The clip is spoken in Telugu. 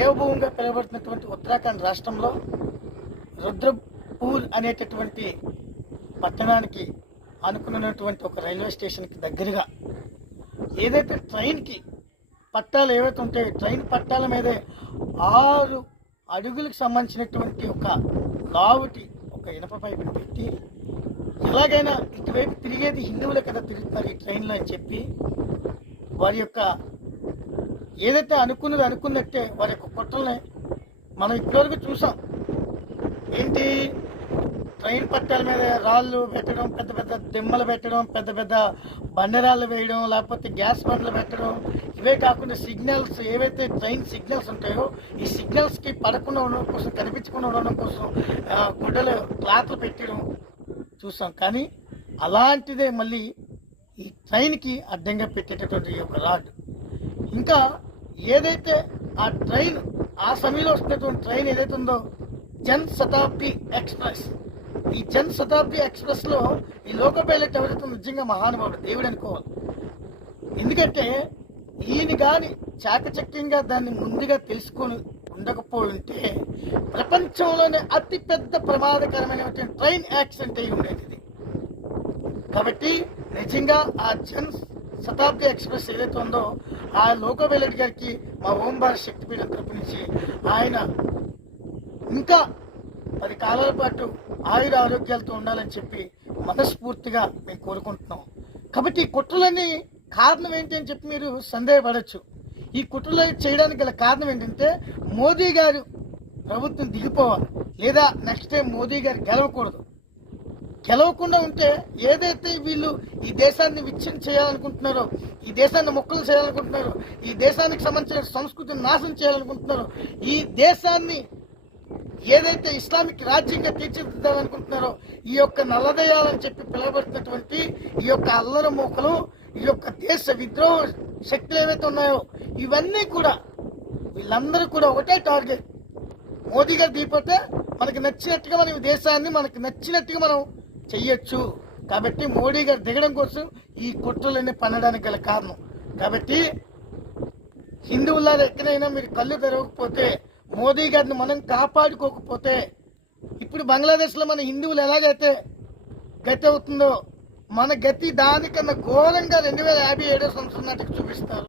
దేవభూమిగా పిలువబడుతున్నటువంటి ఉత్తరాఖండ్ రాష్ట్రంలో రుద్రపూర్ అనేటటువంటి పట్టణానికి అనుకున్నటువంటి ఒక రైల్వే స్టేషన్కి దగ్గరగా ఏదైతే ట్రైన్కి పట్టాలు ఏవైతే ఉంటాయో ట్రైన్ పట్టాల మీదే 6 అడుగులకు సంబంధించినటువంటి ఒక లావుటి ఒక ఇనప పైపుని పెట్టి ఎలాగైనా ఇటువైపు తిరిగేది హిందువులే కదా తిరుగుతున్నారు ఈ ట్రైన్లో అని చెప్పి వారి యొక్క ఏదైతే అనుకున్నట్టే వారి యొక్క కుట్రల్ని మనం ఇప్పటివరకు చూసాం. ఏంటి, ట్రైన్ పట్టాల మీద రాళ్ళు పెట్టడం, పెద్ద పెద్ద దిమ్మలు పెట్టడం, పెద్ద పెద్ద బండరాళ్ళు వేయడం, లేకపోతే గ్యాస్ బండ్లు పెట్టడం, ఇవే కాకుండా సిగ్నల్స్ ఏవైతే ట్రైన్ సిగ్నల్స్ ఉంటాయో ఈ సిగ్నల్స్కి పడకుండా ఉండడం కోసం, కనిపించకుండా ఉండడం కోసం గుడ్డలు క్లాత్లు పెట్టడం చూసాం. కానీ అలాంటిదే మళ్ళీ ఈ ట్రైన్కి అడ్డంగా పెట్టేటటువంటి ఒక రాడ్. ఇంకా ఏదైతే ఆ ట్రైన్ ఆ సమయంలో వస్తున్నటువంటి ట్రైన్ ఏదైతే ఉందో జన్ శతాబ్ది ఎక్స్ప్రెస్, ఈ జన్ శతాబ్ది ఎక్స్ప్రెస్లో ఈ లోకో పైలట్ ఎవరైతే నిజంగా మహానుభావుడు, దేవుడు అనుకోవాలి. ఎందుకంటే ఈయన కానీ చాకచక్యంగా దాన్ని ముందుగా తెలుసుకొని ఉండకపోయింటే ప్రపంచంలోనే అతిపెద్ద ప్రమాదకరమైనటువంటి ట్రైన్ యాక్సిడెంట్ అయి ఉండేది. కాబట్టి నిజంగా ఆ జన్ శతాబ్ది ఎక్స్ప్రెస్ ఏదైతే ఉందో ఆ లోకో పైలట్ గారికి మా ఓం భారత్ శక్తిపీఠం తరపు నుంచి ఆయన ఇంకా 10 కాలాల పాటు ఆయుర ఆరోగ్యాలతో ఉండాలని చెప్పి మనస్ఫూర్తిగా మేము కోరుకుంటున్నాం. కాబట్టి ఈ కుట్రలన్నీ కారణం ఏంటి అని చెప్పి మీరు సందేహపడవచ్చు. ఈ కుట్రలు చేయడానికి గల కారణం ఏంటంటే మోదీ గారు ప్రభుత్వం దిగిపోవాలి, లేదా నెక్స్ట్ టైం మోదీ గారు గెలవకూడదు. గెలవకుండా ఉంటే ఏదైతే వీళ్ళు ఈ దేశాన్ని విచ్ఛిన్నం చేయాలనుకుంటున్నారో, ఈ దేశాన్ని మొక్కలు చేయాలనుకుంటున్నారో, ఈ దేశానికి సంబంధించిన సంస్కృతిని నాశనం చేయాలనుకుంటున్నారో, ఈ దేశాన్ని ఏదైతే ఇస్లామిక్ రాజ్యంగా తీర్చిదిద్దాలనుకుంటున్నారో, ఈ యొక్క నల్లదయాలని చెప్పి పిలువబడుతున్నటువంటి ఈ యొక్క అల్లర మూకలు, ఈ యొక్క దేశ విద్రోహ శక్తులు ఏవైతే ఉన్నాయో ఇవన్నీ కూడా వీళ్ళందరూ కూడా ఒకటే టార్గెట్. మోదీ గారు దిగిపోతే మనకి నచ్చినట్టుగా మనం ఈ దేశాన్ని మనకి నచ్చినట్టుగా మనం చెయ్యొచ్చు. కాబట్టి మోడీ గారు దిగడం కోసం ఈ కుట్రలన్నీ పన్నడానికి గల కారణం. కాబట్టి హిందువులాగా ఎక్కడైనా మీరు కళ్ళు తెరవకపోతే, మోదీ గారిని మనం కాపాడుకోకపోతే, ఇప్పుడు బంగ్లాదేశ్లో మన హిందువులు ఎలాగైతే గతి అవుతుందో మన గతి దానికన్నా ఘోరంగా 2057 సంవత్సరం నాటికి చూపిస్తారు.